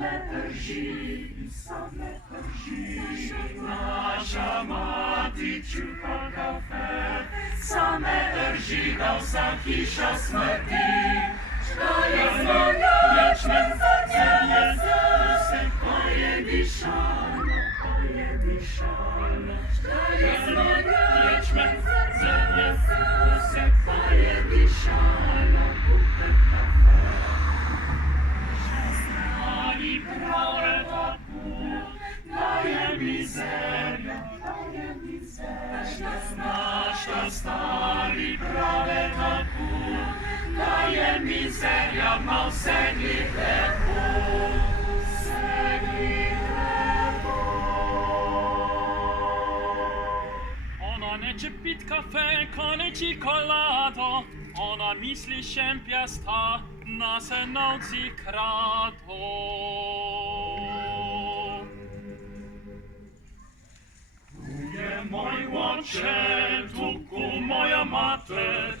same drži, same drži. Naša mati čupa kafe, same drži, da vsa hiša smrdi. Škoje svojo ječmen zemlje, vse ko je dišano, ko je dišano. Škoje svojo ječmen zemlje, vse ko je dišano, kupe kafe. Stari prave taku, da je mizerja, naša stari prave taku, da je mizerja, mal segli lepo, segli lepo. Ona neće pit kafe, ko ne čokolado, ona misli šempjasta, na se nauci krato. Tu je moj oče, tu moja mater,